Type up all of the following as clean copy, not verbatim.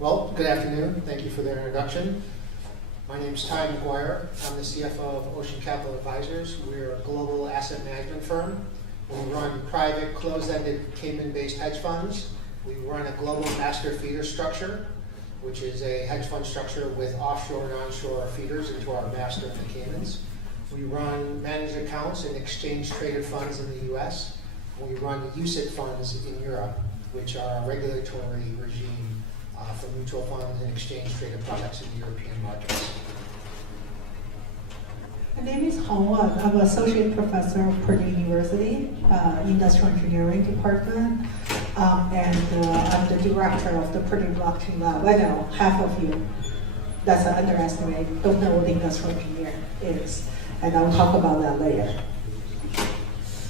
Well, good afternoon. Thank you for their introduction. My name is Ty McGuire. I'm the CFO of Ocean Capital Advisors. We're a global asset management firm. We run private, closed-ended, Cayman-based hedge funds. We run a global master feeder structure, which is a hedge fund structure with offshore and onshore feeders into our master in the Caymans. We run managed accounts and exchange-traded funds in the US. We run UCITS funds in Europe, which are a regulatory regime for mutual funds and exchange-traded products in the European markets. My name is Huadong. I'm an associate professor of Purdue University, Industrial Engineering Department, and I'm the director of the Purdue Blockchain Lab. I know half of you, that's an underestimate, don't know what industrial engineer is, and I'll talk about that later.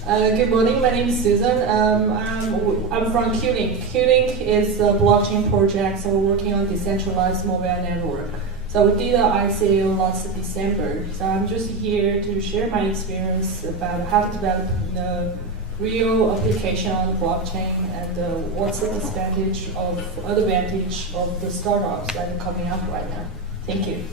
Good morning, my name is Susan. I'm from Qlink. Qlink is a blockchain project, so we're working on decentralized mobile network. So we did an ICO last December. So I'm just here to share my experience about how to develop the real application on the blockchain and what's the advantage of the startups that are coming up right now. Thank you.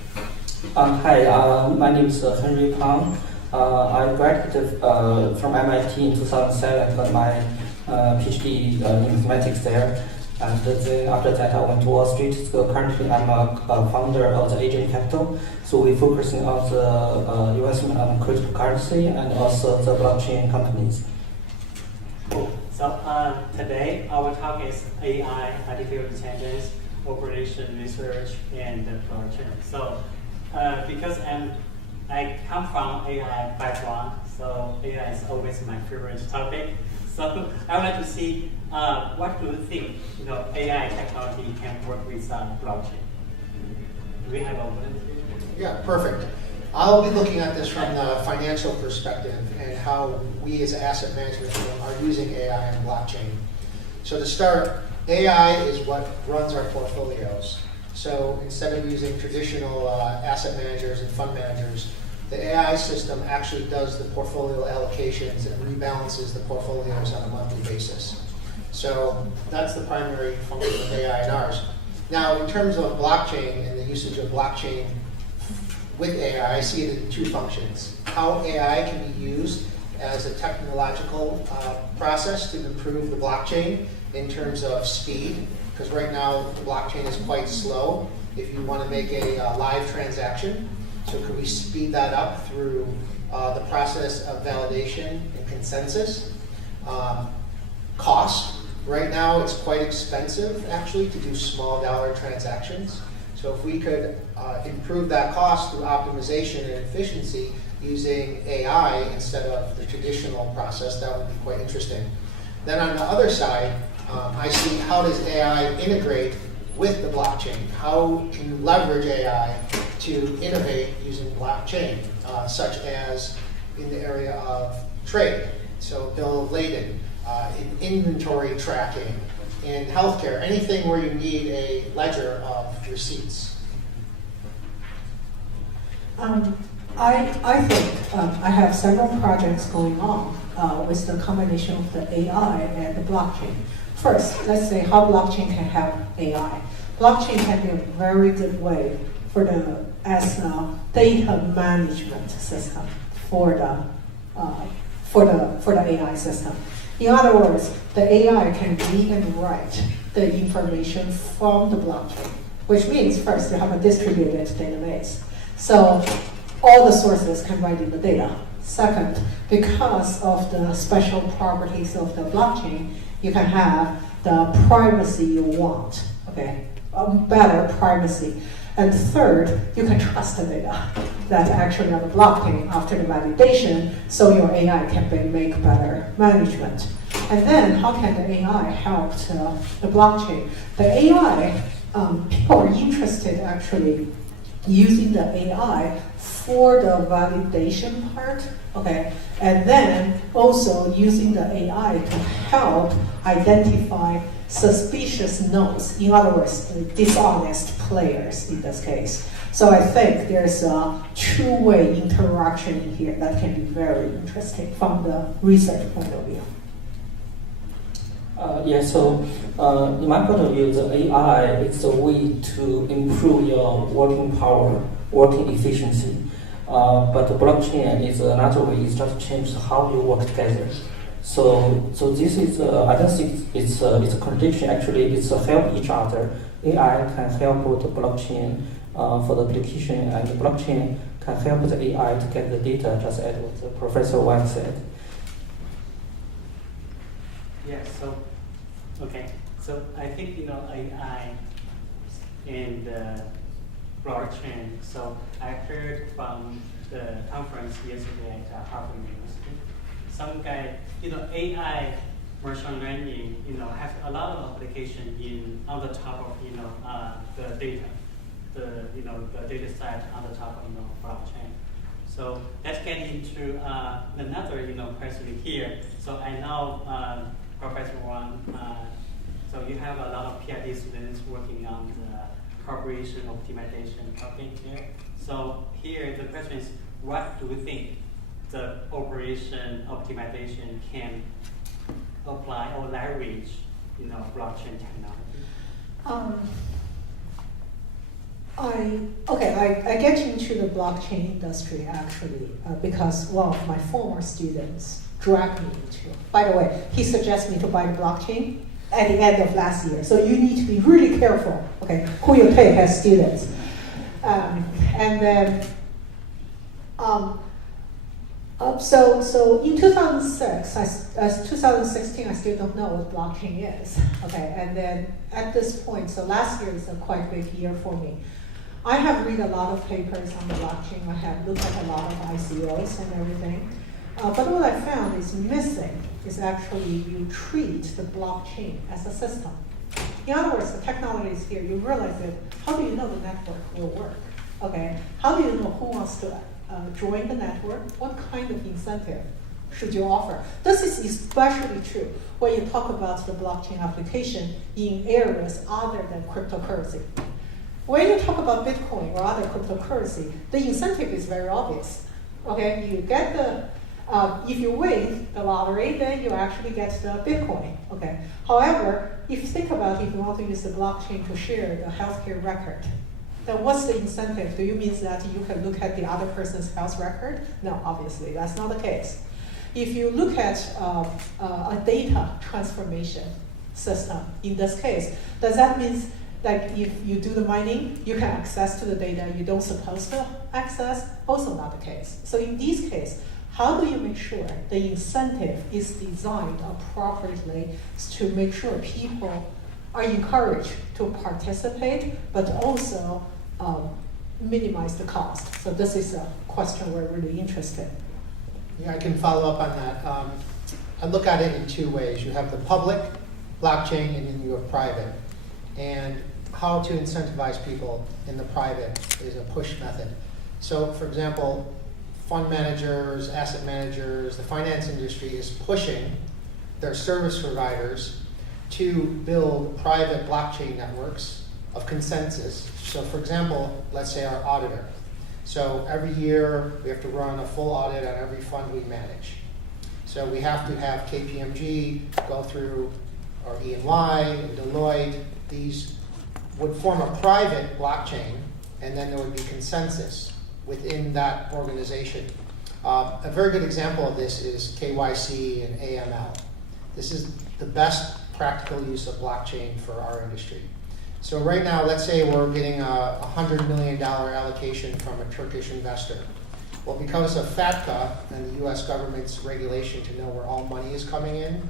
Hi, my name is Henry Pang. I graduated from MIT in 2007, got my PhD in mathematics there. And then after that, I went to Wall Street. So currently, I'm a founder of the Eigen Capital. So we're focusing on the investment on cryptocurrency and also the blockchain companies. Cool. So today, our talk is AI, artificial intelligence, operation research, and blockchain. So because I come from AI background, so AI is always my favorite topic. So I would like to see what do you think AI technology can work with blockchain? Do we have a Yeah, perfect. I'll be looking at this from the financial perspective and how we as an asset management firm are using AI and blockchain. So to start, AI is what runs our portfolios. So instead of using traditional asset managers and fund managers, the AI system actually does the portfolio allocations and rebalances the portfolios on a monthly basis. So that's the primary function of AI in ours. Now, in terms of blockchain and the usage of blockchain with AI, I see it in two functions. How AI can be used as a technological process to improve the blockchain in terms of speed, because right now the blockchain is quite slow if you want to make a live transaction. So could we speed that up through the process of validation and consensus? Cost. Right now it's quite expensive actually to do small dollar transactions. So if we could improve that cost through optimization and efficiency using AI instead of the traditional process, that would be quite interesting. Then on the other side, I see how does AI integrate with the blockchain? How can you leverage AI to innovate using blockchain, such as in the area of trade, so bill of lading, in inventory tracking, in healthcare, anything where you need a ledger of receipts. I think I have several projects going on with the combination of the AI and the blockchain. First, let's say how blockchain can help AI. Blockchain can be a very good way as a data management system for the AI system. In other words, the AI can read and write the information from the blockchain, which means first you have a distributed database. So all the sources can write in the data. Second, because of the special properties of the blockchain, you can have the privacy you want, okay? Better privacy. And third, you can trust the data that's actually on the blockchain after the validation, so your AI can make better management. And then, how can the AI help the blockchain? The AI, people are interested actually using the AI for the validation part, okay? And then also using the AI to help identify suspicious nodes, in other words, dishonest players in this case. So I think there's a two-way interaction here that can be very interesting from the research point of view. In my point of view, the AI is a way to improve your working power, working efficiency. But the blockchain is another way, it's just change how you work together. So this is, I don't think it's a contradiction, actually, it's a help each other. AI can help with the blockchain for the application, and the blockchain can help the AI to get the data, just as what Professor Wang said. Yeah, so I think, AI and blockchain. So I heard from the conference yesterday at Harvard University, some guy, AI machine learning, has a lot of application on the top of, the data, the data set on the top of, blockchain. So let's get into another, question here. So I know Professor Wang, so you have a lot of PhD students working on the corporation optimization topic here. So here the question is, what do we think the operation optimization can apply or leverage, blockchain technology? I get into the blockchain industry actually because one of my former students dragged me into it. By the way, he suggested me to buy the blockchain at the end of last year. So you need to be really careful, okay, who you take as students. So in 2016, I still don't know what blockchain is, okay? And then at this point, so last year is a quite big year for me. I have read a lot of papers on the blockchain. I have looked at a lot of ICOs and everything. But what I found is missing is actually you treat the blockchain as a system. In other words, the technology is here. You realize that how do you know the network will work? Okay, how do you know who wants to join the network? What kind of incentive should you offer? This is especially true when you talk about the blockchain application in areas other than cryptocurrency. When you talk about Bitcoin or other cryptocurrency, the incentive is very obvious. Okay, you get the if you win the lottery, then you actually get the Bitcoin. Okay. However, if you think about if you want to use the blockchain to share the healthcare record, then what's the incentive? Do you mean that you can look at the other person's health record? No, obviously, that's not the case. If you look at a data transformation system, in this case, does that mean like if you do the mining, you can access to the data you don't supposed to access? Also not the case. So in this case, how do you make sure the incentive is designed appropriately to make sure people are encouraged to participate, but also minimize the cost? So this is a question we're really interested in. Yeah, I can follow up on that. I look at it in two ways. You have the public blockchain and then you have private. And how to incentivize people in the private is a push method. So for example, fund managers, asset managers, the finance industry is pushing their service providers to build private blockchain networks of consensus. So for example, let's say our auditor. So every year we have to run a full audit on every fund we manage. So we have to have KPMG go through, or EY, and Deloitte. These would form a private blockchain, and then there would be consensus within that organization. A very good example of this is KYC and AML. This is the best practical use of blockchain for our industry. So right now, let's say we're getting a $100 million allocation from a Turkish investor. Well, because of FATCA and the US government's regulation to know where all money is coming in,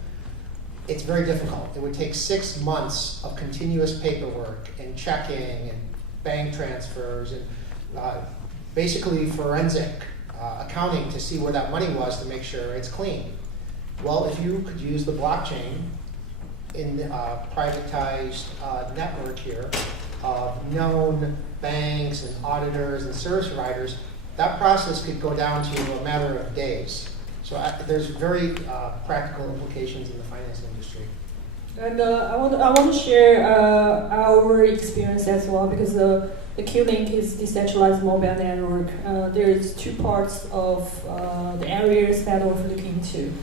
it's very difficult. It would take 6 months of continuous paperwork and checking and bank transfers and basically forensic accounting to see where that money was to make sure it's clean. Well, if you could use the blockchain in a privatized network here of known banks and auditors and service providers, that process could go down to a matter of days. So there's very practical implications in the finance industry. And I want to share our experience as well, because the Qlink is decentralized mobile network. There's two parts of the areas that we're looking into.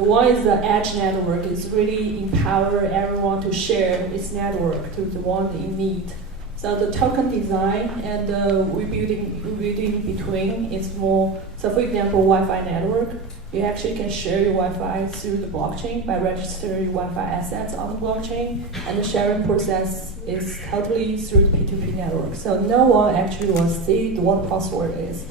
The one is the edge network. It's really empower everyone to share its network to the one they need. So the token design and the rebuilding between is more, so for example, Wi-Fi network, you actually can share your Wi-Fi through the blockchain by registering your Wi-Fi assets on the blockchain, and the sharing process is totally through the P2P network. So no one actually will see what password is.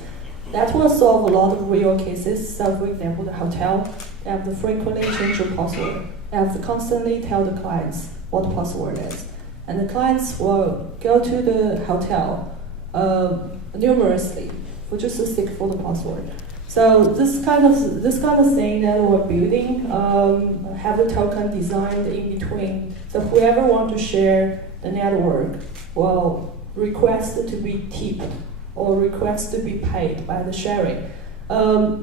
That will solve a lot of real cases. So for example, the hotel, they have to frequently change your password. They have to constantly tell the clients what the password is. And the clients will go to the hotel numerously for just to seek for the password. So this kind of thing that we're building have the token designed in between. So whoever want to share the network will request to be tipped or request to be paid by the sharing.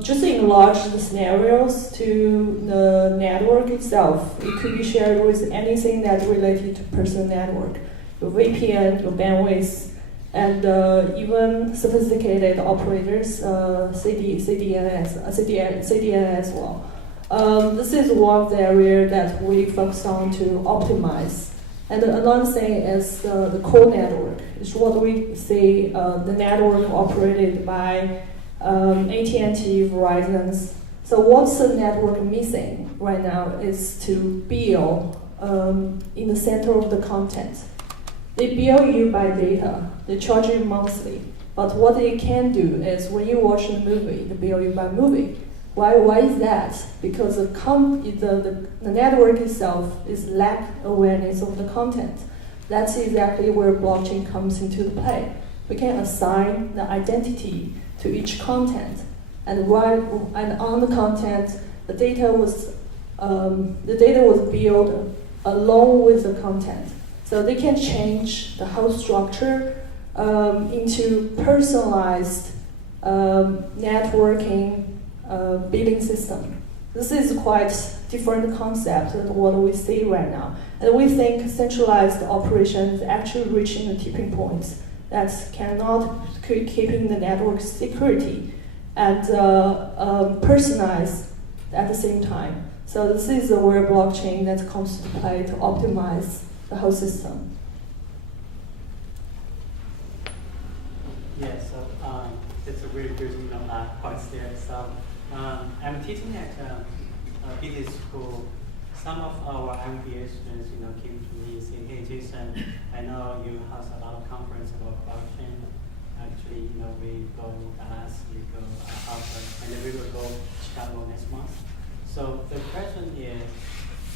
Just to enlarge the scenarios to the network itself, it could be shared with anything that's related to personal network, your VPN, your bandwidth, and even sophisticated operators, CDN as well. This is one of the areas that we focus on to optimize. And another thing is the core network. It's what we see the network operated by AT&T, Verizon. So what's the network missing right now is to bill in the center of the content. They bill you by data. They charge you monthly. But what they can do is when you watch a movie, they bill you by movie. Why is that? Because the network itself is lack awareness of the content. That's exactly where blockchain comes into the play. We can assign the identity to each content, and on the content, the data was built along with the content. So they can change the whole structure into personalized networking billing system. This is quite different concept than what we see right now. And we think centralized operations actually reaching a tipping point that cannot keeping the network security and personalized at the same time. So this is where blockchain that comes to play to optimize the whole system. Yeah, so it's a really good points there. So I'm teaching at a business school. Some of our MBA students, came to me and say, "Hey, Jason, I know you host a lot of conference about blockchain. Actually, we go Dallas, we go Harvard, and then we will go Chicago next month." So the question is,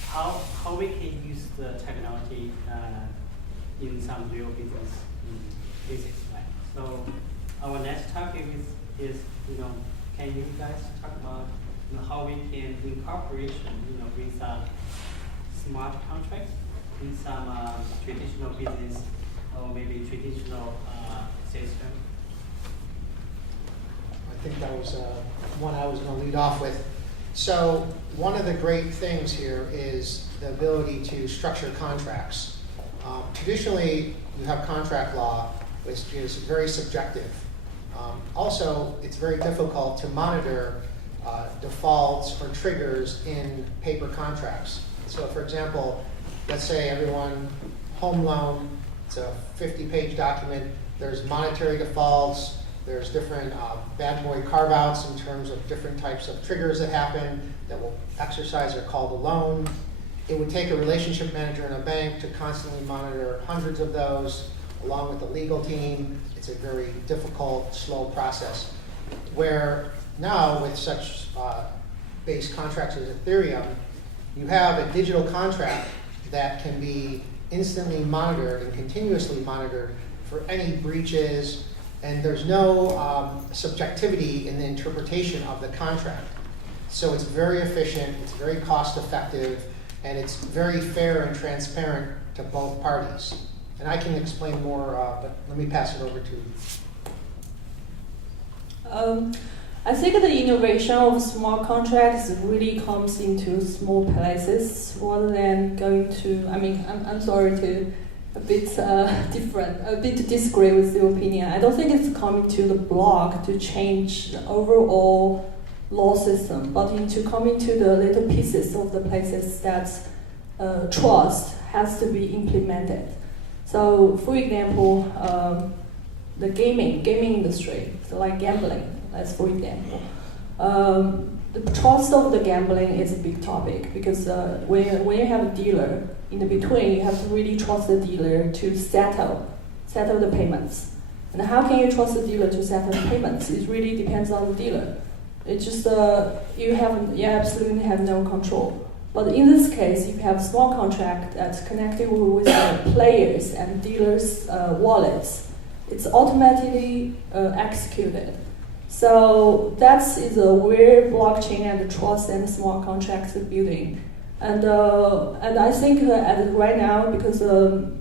how we can use the technology in some real business cases, right? So our next topic is can you guys talk about how we can incorporation with smart contracts in some traditional business or maybe traditional system? I think that was one I was going to lead off with. So one of the great things here is the ability to structure contracts. Traditionally, you have contract law, which is very subjective. Also, it's very difficult to monitor defaults or triggers in paper contracts. So for example, let's say everyone, home loan, it's a 50-page document, there's monetary defaults, there's different bad boy carve-outs in terms of different types of triggers that happen that will exercise or call the loan. It would take a relationship manager in a bank to constantly monitor hundreds of those, along with the legal team. It's a very difficult, slow process. Where now, with such base contracts as Ethereum, you have a digital contract that can be instantly monitored and continuously monitored for any breaches, and there's no subjectivity in the interpretation of the contract. So it's very efficient, it's very cost effective, and it's very fair and transparent to both parties. And I can explain more, but let me pass it over to you. I think the innovation of smart contracts really comes into small places rather than going to, I'm sorry to a bit different, a bit disagree with your opinion. I don't think it's coming to the block to change the overall law system, but into coming to the little pieces of the places that trust has to be implemented. So, for example, the gaming industry, so like gambling, that's for example. The trust of the gambling is a big topic because when you have a dealer in the between, you have to really trust the dealer to settle the payments. And how can you trust the dealer to settle the payments? It really depends on the dealer. It's just you absolutely have no control. But in this case, if you have a small contract that's connected with the players and dealers' wallets, it's automatically executed. So that is where blockchain and the trust and smart contracts are building. And I think right now, because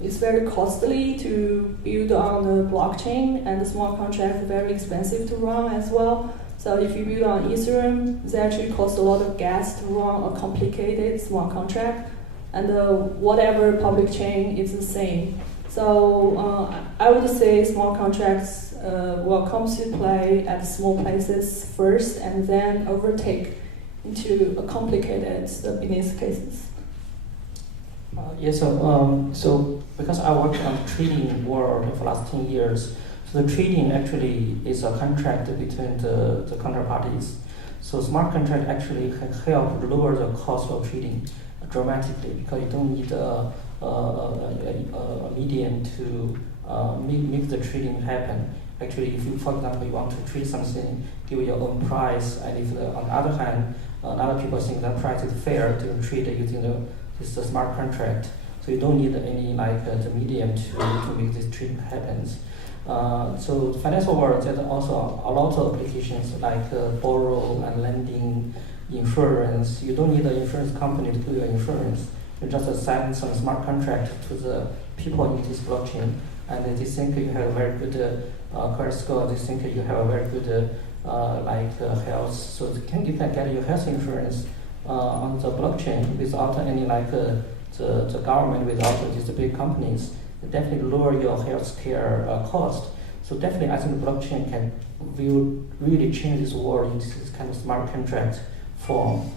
it's very costly to build on the blockchain, and the smart contracts are very expensive to run as well. So if you build on Ethereum, it actually costs a lot of gas to run a complicated smart contract, and whatever public chain is the same. So I would say smart contracts will come to play at small places first, and then overtake into a complicated business cases. So because I worked on the trading world for the last 10 years, so the trading actually is a contract between the counterparties. So smart contract actually can help lower the cost of trading dramatically because you don't need a medium to make the trading happen. Actually, if you, for example, you want to trade something, give your own price, and if on the other hand, other people think that price is fair to trade using this smart contract, so you don't need any the medium to make this trade happens. So financial world, there's also a lot of applications like borrow and lending, insurance. You don't need an insurance company to do your insurance. You just send some smart contract to the people in this blockchain, and they think you have a very good credit score. They think you have a very good health. So you can get your health insurance on the blockchain without any the government, without these big companies. It definitely lower your healthcare cost. So definitely, I think blockchain will really change this world into this kind of smart contract form.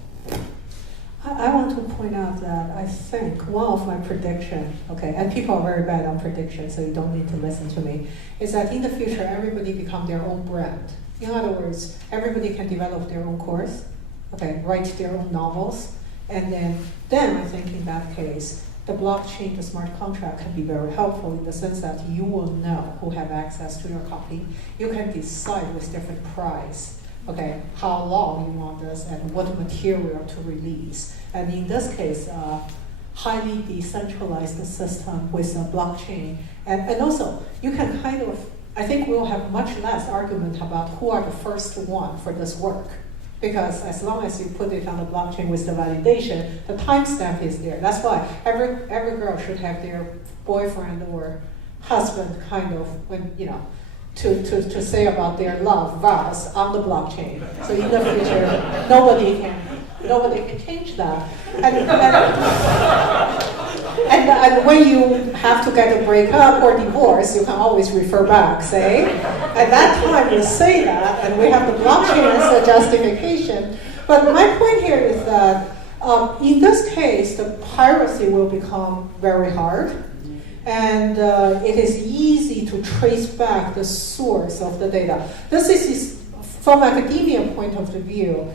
I want to point out that I think one of my prediction, okay, and people are very bad on prediction, so you don't need to listen to me, is that in the future, everybody become their own brand. In other words, everybody can develop their own course, okay, write their own novels, and then I think in that case, the blockchain, the smart contract can be very helpful in the sense that you will know who have access to your copy. You can decide with different price, okay, how long you want this and what material to release. And in this case, highly decentralized system with a blockchain. And also, you can I think we'll have much less argument about who are the first one for this work. Because as long as you put it on the blockchain with the validation, the timestamp is there. That's why every girl should have their boyfriend or husband to say about their love vows on the blockchain. So in the future, nobody can change that. And when you have to get a breakup or divorce, you can always refer back, say, at that time you say that, and we have the blockchain as a justification. But my point here is that in this case, the piracy will become very hard. And it is easy to trace back the source of the data. This is from academia point of view,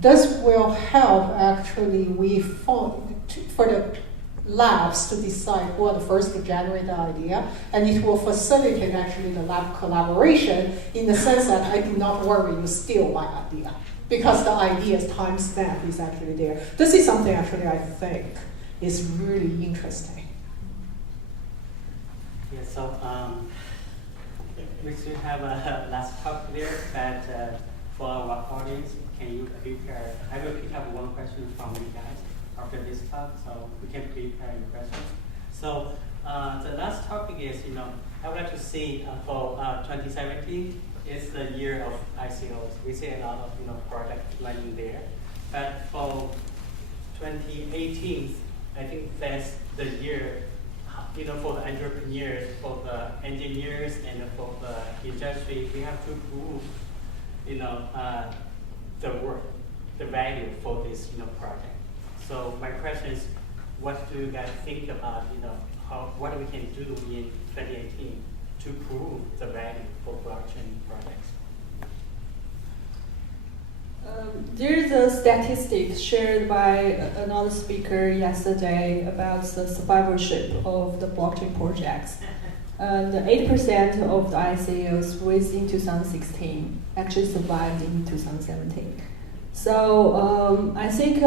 this will help actually for the labs to decide who are the first to generate the idea, and it will facilitate actually the lab collaboration in the sense that I do not worry you steal my idea, because the idea's timestamp is actually there. This is something actually I think is really interesting. Yeah, so we should have a last talk there, but for our audience, can you prepare? I will pick up one question from you guys after this talk, so we can prepare your questions. So the last topic is, I would like to see for 2017 is the year of ICOs. We see a lot of product landing there, but for 2018, I think that's the year. For the entrepreneurs, for the engineers, and for the industry, we have to prove, the work, the value for this project. So my question is, what do you guys think about what we can do in 2018 to prove the value for blockchain projects? There's a statistic shared by another speaker yesterday about the survivorship of the blockchain projects. And 8% of the ICOs raised in 2016 actually survived in 2017. So I think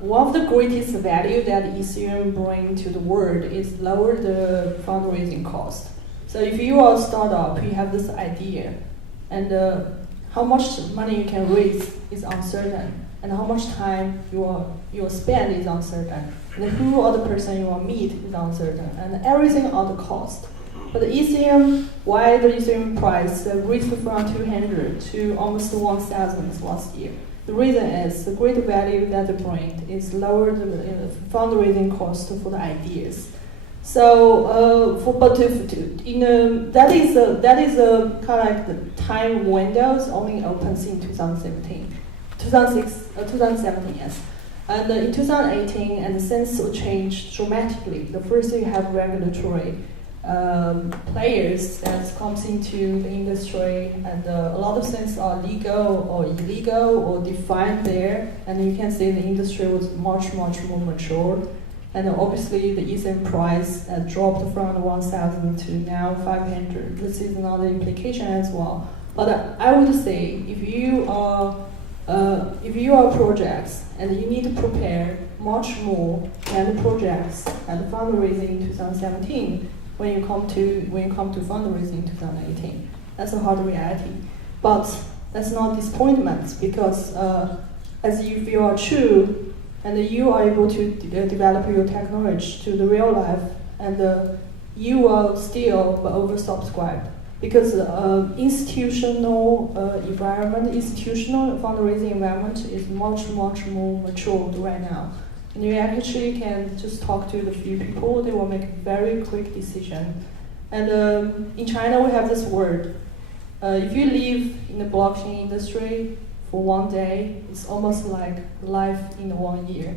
one of the greatest value that Ethereum brings to the world is lower the fundraising cost. So if you are a startup, you have this idea, and how much money you can raise is uncertain, and how much time you will spend is uncertain, and who are the person you will meet is uncertain, and everything are the cost. But the Ethereum, why the Ethereum price reached from 200 to almost 1,000 last year? The reason is the great value that they bring is lower the fundraising cost for the ideas. So, that is a kind of like the time windows only opens in 2017, yes. And in 2018, and since it changed dramatically, the first you have regulatory players that comes into the industry, and a lot of things are legal or illegal or defined there, and you can see the industry was much more mature. And obviously the Ethereum price dropped from 1,000 to now 500. This is another implication as well. But I would say if you are projects and you need to prepare much more than the projects and the fundraising in 2017 when you come to fundraising in 2018. That's a hard reality. But that's not disappointment, because as if you are true and you are able to develop your technology to the real life, and you will still be oversubscribed, because institutional fundraising environment is much more matured right now. And you actually can just talk to the few people, they will make a very quick decision. And in China we have this word, if you live in the blockchain industry for one day, it's almost like life in 1 year.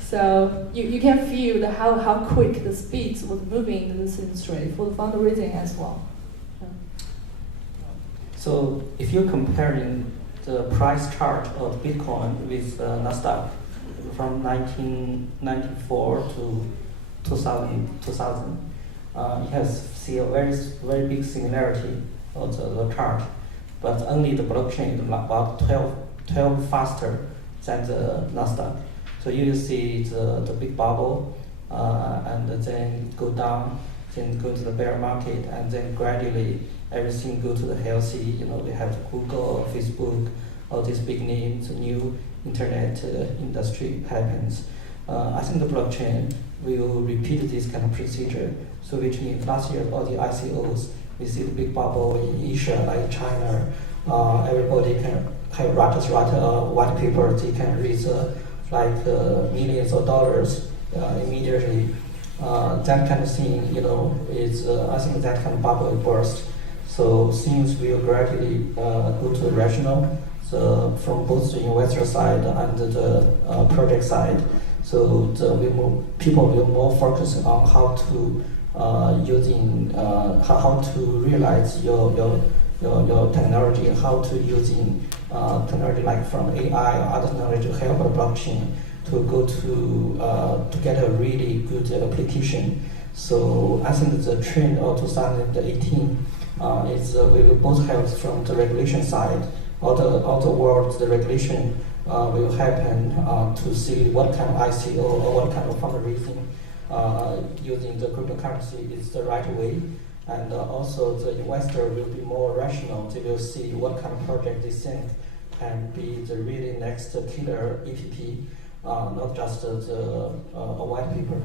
So you can feel how quick the speed was moving in this industry for the fundraising as well. So if you're comparing the price chart of Bitcoin with Nasdaq from 1994 to 2000, you can see a very big similarity of the chart. But only the blockchain is about 12 faster than the Nasdaq. So you see the big bubble, and then go down, then go to the bear market, and then gradually everything go to the healthy. We have Google, Facebook, all these big names, new internet industry happens. I think the blockchain will repeat this kind of procedure. So which means last year all the ICOs, we see the big bubble in Asia, like China. Everybody can have write white paper. They can raise millions of dollars immediately. That kind of thing, is I think that kind of bubble will burst. So things will gradually go to rational. So from both the investor side and the project side. So people will more focus on how to how to realize your technology, how to using technology like from AI or other technology to help a blockchain to go to get a really good application. So I think the trend of 2018 is we will both help from the regulation side. All the world, the regulation will happen to see what kind of ICO or what kind of fundraising using the cryptocurrency is the right way. And also the investor will be more rational. They will see what kind of project they think can be the really next killer EPP, not just a white paper.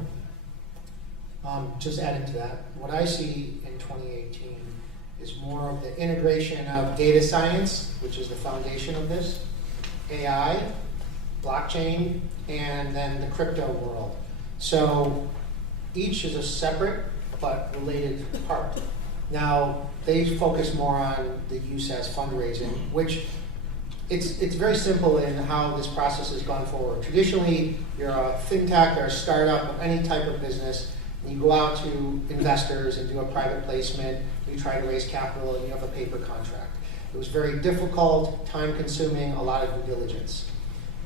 Just adding to that, what I see in 2018 is more of the integration of data science, which is the foundation of this, AI, blockchain, and then the crypto world. So each is a separate but related part. Now, they focus more on the use as fundraising, which it's very simple in how this process has gone forward. Traditionally, you're a fintech or a startup of any type of business, and you go out to investors and do a private placement, you try to raise capital, and you have a paper contract. It was very difficult, time-consuming, a lot of due diligence.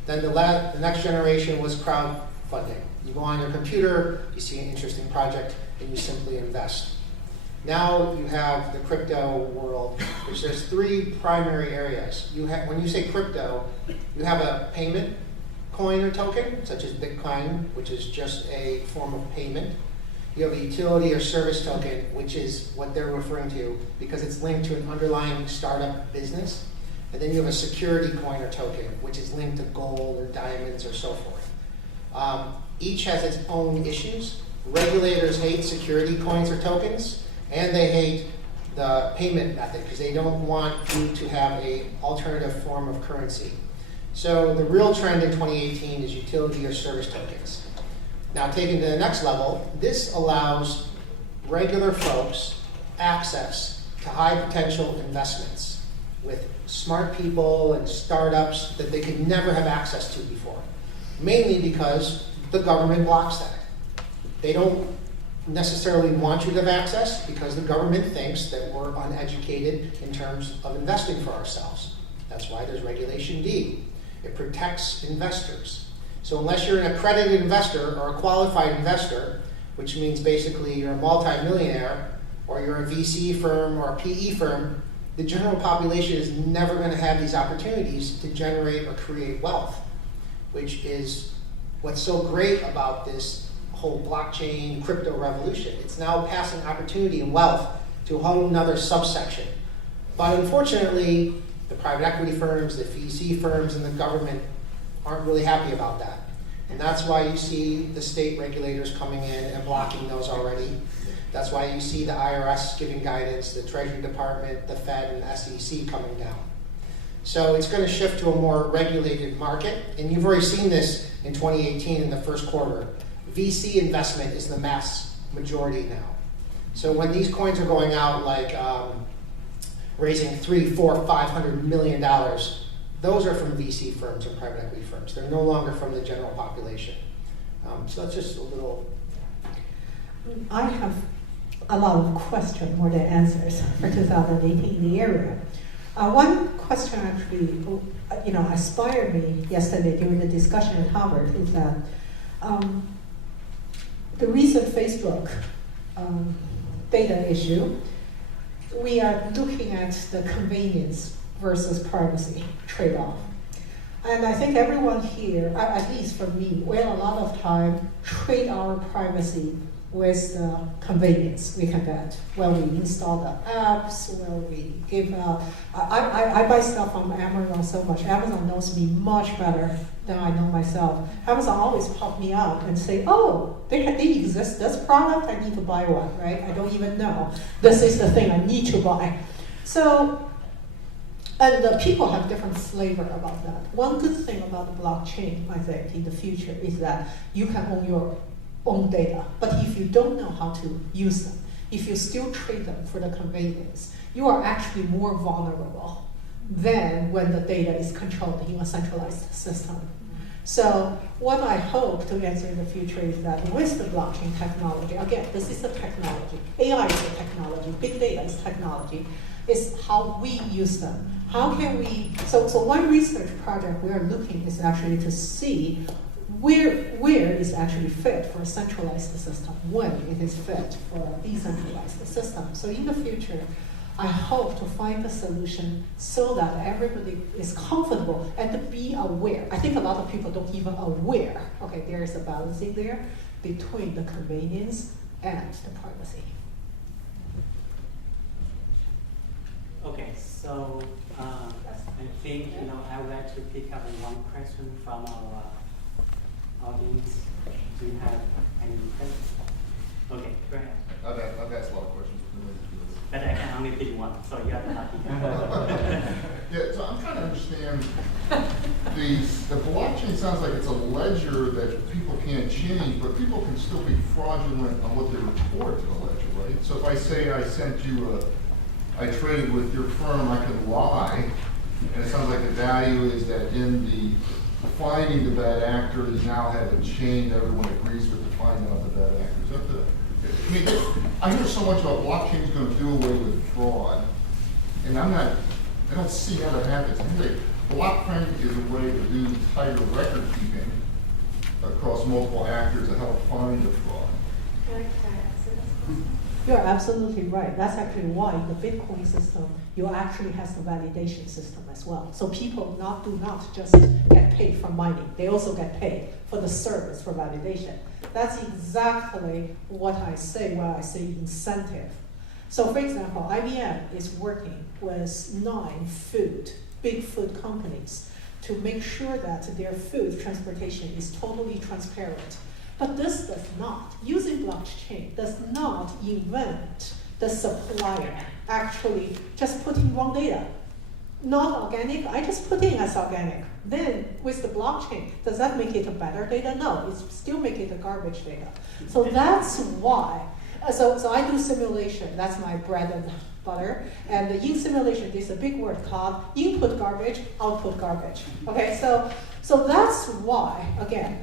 Then the next generation was crowdfunding. You go on your computer, you see an interesting project, and you simply invest. Now you have the crypto world, which there's three primary areas. When you say crypto, you have a payment coin or token, such as Bitcoin, which is just a form of payment. You have a utility or service token, which is what they're referring to because it's linked to an underlying startup business. And then you have a security coin or token, which is linked to gold or diamonds or so forth. Each has its own issues. Regulators hate security coins or tokens, and they hate the payment method because they don't want you to have an alternative form of currency. So the real trend in 2018 is utility or service tokens. Now taken to the next level, this allows regular folks access to high potential investments with smart people and startups that they could never have access to before, mainly because the government blocks that. They don't necessarily want you to have access because the government thinks that we're uneducated in terms of investing for ourselves. That's why there's Regulation D. It protects investors. So unless you're an accredited investor or a qualified investor, which means basically you're a multimillionaire or you're a VC firm or a PE firm, the general population is never going to have these opportunities to generate or create wealth, which is what's so great about this whole blockchain crypto revolution. It's now passing opportunity and wealth to a whole nother subsection. But unfortunately, the private equity firms, the VC firms, and the government aren't really happy about that. And that's why you see the state regulators coming in and blocking those already. That's why you see the IRS giving guidance, the Treasury Department, the Fed, and the SEC coming down. So it's going to shift to a more regulated market. And you've already seen this in 2018 in the first quarter. VC investment is the mass majority now. So when these coins are going out like raising $300, $400, $500 million, those are from VC firms and private equity firms. They're no longer from the general population. So that's just a little. I have a lot of questions more than answers for 2018 in the area. One question actually, inspired me yesterday during the discussion at Harvard is that the recent Facebook data issue, we are looking at the convenience versus privacy trade-off. And I think everyone here, at least for me, we a lot of time trade our privacy with the convenience we can get when we install the apps, when we give I buy stuff from Amazon so much. Amazon knows me much better than I know myself. Amazon always pop me up and say, oh, they exist, this product, I need to buy one, right? I don't even know. This is the thing I need to buy. So, and the people have different flavor about that. One good thing about the blockchain, I think, in the future is that you can own your own data. But if you don't know how to use them, if you still trade them for the convenience, you are actually more vulnerable than when the data is controlled in a centralized system. So what I hope to answer in the future is that with the blockchain technology, again, this is a technology, AI is a technology, big data is technology, is how we use them. How can we, so one research project we are looking is actually to see where is actually fit for a centralized system, when it is fit for a decentralized system. So in the future, I hope to find a solution so that everybody is comfortable and to be aware. I think a lot of people don't even aware, okay, there is a balancing there between the convenience and the privacy. Okay, so I think I would like to pick up one question from our audience. Do you have any questions? Okay, go ahead. I've asked a lot of questions. But I can only pick one, so you have to not pick Yeah, so I'm trying to understand the blockchain sounds like it's a ledger that people can't change, but people can still be fraudulent on what they report to the ledger, right? So if I say I sent you I traded with your firm, I can lie And it sounds like the value is that in the finding the bad actors now have a chain that everyone agrees with to find out the bad actors. I mean, I hear so much about blockchain is going to do away with fraud, and I don't see how that happens. I think blockchain is a way to do tighter record keeping across multiple actors to help find the fraud. You're absolutely right. That's actually why the Bitcoin system, you actually has the validation system as well. So people do not just get paid for mining. They also get paid for the service for validation. That's exactly what I say when I say incentive. So for example, IBM is working with 9 big food companies to make sure that their food transportation is totally transparent. But this does not, using blockchain, does not invent the supplier actually just putting wrong data. Not organic, I just put in as organic. Then with the blockchain, does that make it a better data? No, it still make it a garbage data. So that's why, so I do simulation, that's my bread and butter. And in simulation, there's a big word called input garbage, output garbage. Okay, so that's why, again,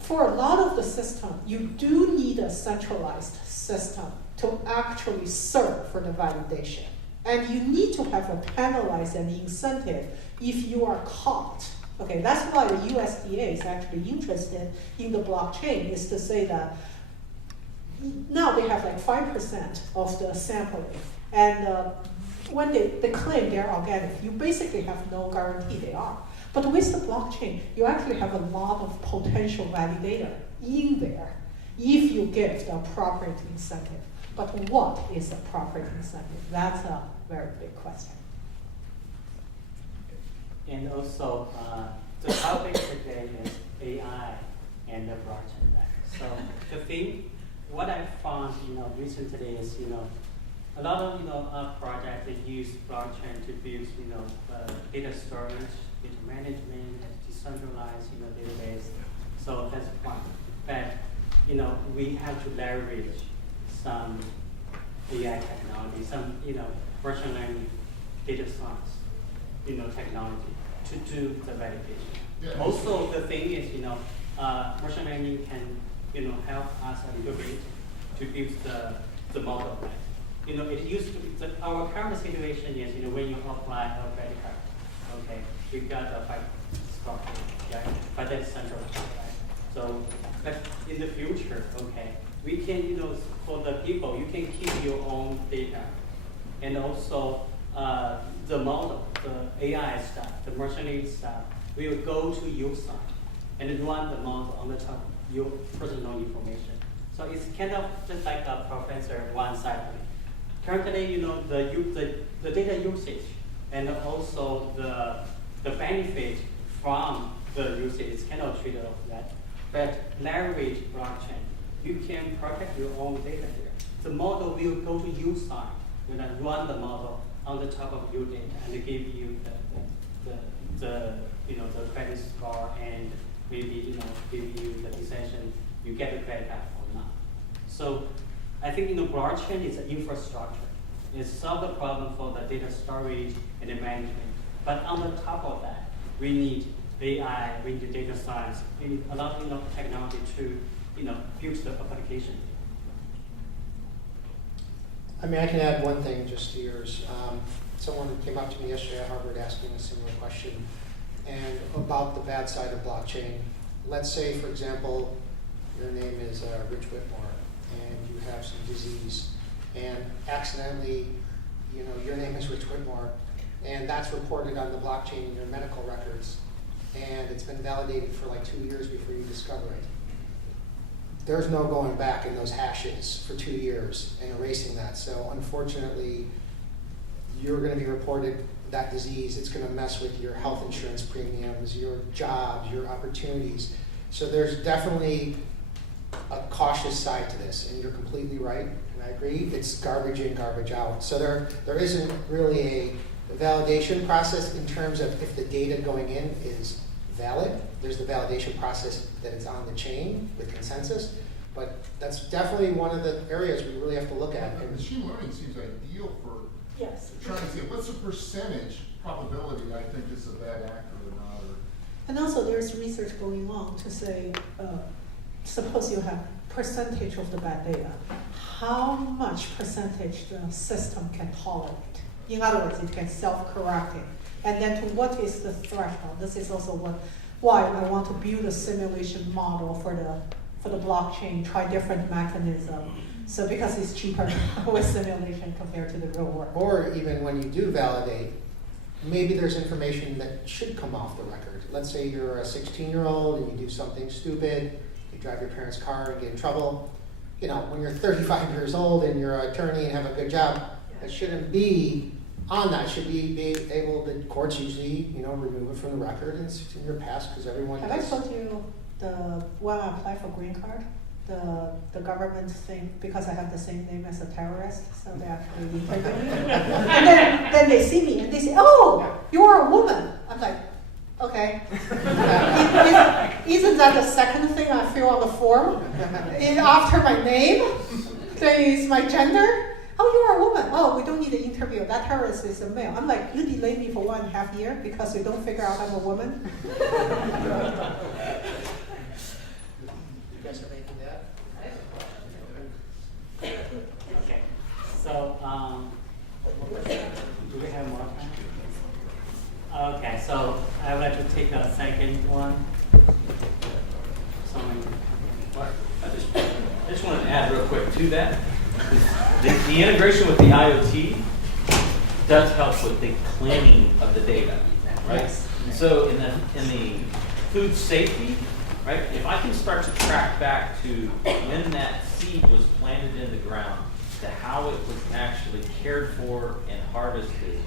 for a lot of the system, you do need a centralized system to actually serve for the validation. And you need to have a penalize and incentive if you are caught. Okay, that's why the USDA is actually interested in the blockchain, is to say that now they have like 5% of the sampling. And when they claim they're organic, you basically have no guarantee they are. But with the blockchain, you actually have a lot of potential validator in there if you give the appropriate incentive. But what is the proper incentive? That's a very big question. And also, the topic today is AI and the blockchain. So the thing, what I found, recently is, a lot of projects that use blockchain to build, data storage, data management, decentralized, database. So that's one. But, we have to leverage some AI technology, some, machine learning, data science, technology to do the validation. Yeah. Also, the thing is, machine learning can, help us a little bit to build the model. It used to be, our current situation is, when you apply a credit card, okay, you got a 5 score, yeah, but that's centralized, right? So, but in the future, okay, we can, for the people, you can keep your own data, and also the model, the AI stuff, the machine learning stuff, will go to your side and run the model on the top of your personal information. So it's kind of just like a professor one side. Currently, the data usage and also the benefit from the usage is kind of treated off that. But leverage blockchain, you can protect your own data here. The model will go to your side when I run the model on the top of your data and give you the credit score and maybe give you the decision you get the credit card or not. So I think blockchain is an infrastructure. It solves the problem for the data storage and the management. But on the top of that, we need AI, we need data science, we need a lot of technology to build the application. I mean, I can add one thing just to yours. Someone came up to me yesterday at Harvard asking a similar question and about the bad side of blockchain. Let's say, for example, your name is Rich Whitmore and you have some disease and accidentally, your name is Rich Whitmore and that's reported on the blockchain in your medical records and it's been validated for like 2 years before you discover it. There's no going back in those hashes for 2 years and erasing that. So unfortunately, you're going to be reported that disease. It's going to mess with your health insurance premiums, your jobs, your opportunities. So there's definitely a cautious side to this, and you're completely right, and I agree. It's garbage in, garbage out. So there isn't really a validation process in terms of if the data going in is valid. There's the validation process that it's on the chain with consensus, but that's definitely one of the areas we really have to look at. And machine learning seems ideal for Yes. Trying to see, what's the percentage probability I think this is a bad actor or not, or? And also there's research going on to say, suppose you have percentage of the bad data, how much percentage the system can tolerate? In other words, it can self-correcting. And then to what is the threshold? This is also why I want to build a simulation model for the blockchain, try different mechanism. So because it's cheaper with simulation compared to the real world. Or even when you do validate, maybe there's information that should come off the record. Let's say you're a 16-year-old and you do something stupid, you drive your parents' car and get in trouble. You know, when you're 35 years old and you're an attorney and have a good job, that shouldn't be on that. It should be able, the courts usually, remove it from the record and it's in your past because everyone Have I told you when I applied for green card, the government thing, because I have the same name as a terrorist, so they actually interview me. And then they see me and they say, oh, you are a woman. I'm like, okay. Isn't that the second thing I fill on the form? After my name, there is my gender. Oh, you are a woman. Oh, we don't need an interview. That terrorist is a male. I'm like, you delayed me for 1.5 years because you don't figure out I'm a woman? You guys are making that? Okay, so do we have more time? Okay, so I would like to take a second one. I just wanted to add real quick to that. The integration with the IoT does help with the cleaning of the data, right? Yes. So in the food safety, right? If I can start to track back to when that seed was planted in the ground, to how it was actually cared for and harvested,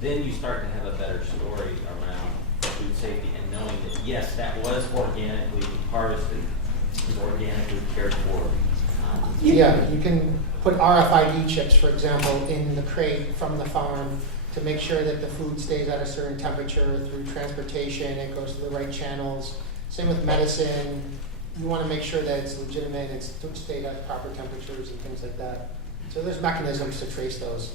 then you start to have a better story around food safety and knowing that yes, that was organically harvested, was organically cared for. Yeah, you can put RFID chips, for example, in the crate from the farm to make sure that the food stays at a certain temperature through transportation, it goes to the right channels. Same with medicine. You want to make sure that it's legitimate, it's stayed at proper temperatures and things like that. So there's mechanisms to trace those.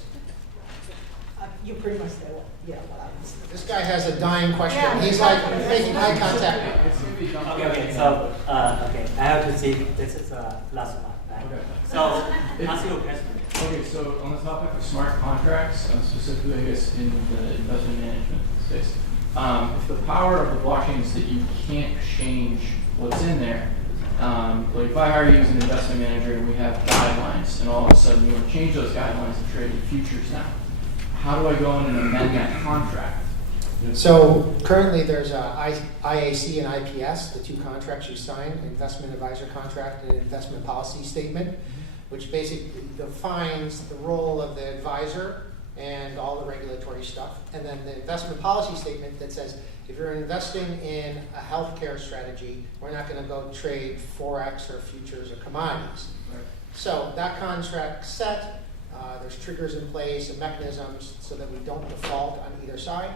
You pretty much said what I was. This guy has a dying question. Yeah. He's like making eye contact. Okay, so, I have to see, this is the last one, right? Okay. So, ask your question. Okay, so on the topic of smart contracts, specifically I guess in the investment management space, if the power of the blockchain is that you can't change what's in there, like if I hire you as an investment manager and we have guidelines and all of a sudden you want to change those guidelines and trade in futures now, how do I go in and amend that contract? So currently there's IAC and IPS, the two contracts you sign, investment advisor contract and investment policy statement, which basically defines the role of the advisor and all the regulatory stuff. And then the investment policy statement that says, if you're investing in a healthcare strategy, we're not going to go trade Forex or futures or commodities. Right. So that contract's set, there's triggers in place and mechanisms so that we don't default on either side.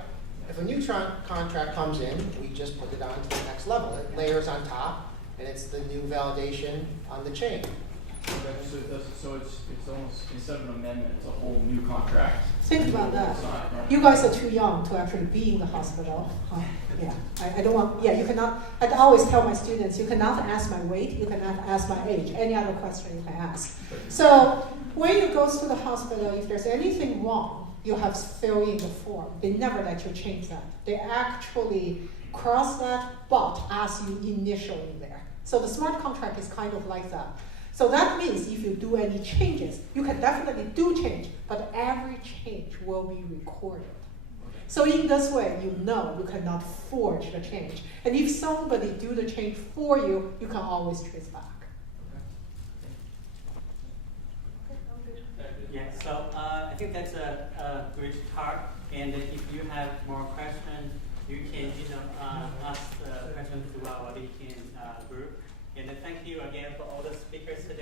If a new contract comes in, we just put it on to the next level. It layers on top, and it's the new validation on the chain. Okay, so it's almost, instead of an amendment, it's a whole new contract. Think about that. Sign, right? You guys are too young to actually be in the hospital. Yeah, I don't want, you cannot, I always tell my students, you cannot ask my weight, you cannot ask my age, any other question you can ask. So when you go to the hospital, if there's anything wrong, you have to fill in the form. They never let you change that. They actually cross that, but ask you initially there. So the smart contract is kind of like that. So that means if you do any changes, you can definitely do change, but every change will be recorded. So in this way, you know you cannot forge the change. And if somebody do the change for you, you can always trace back. Yeah, so I think that's a great start. And if you have more questions, you can ask the questions to our LinkedIn group. And thank you again for all the speakers today.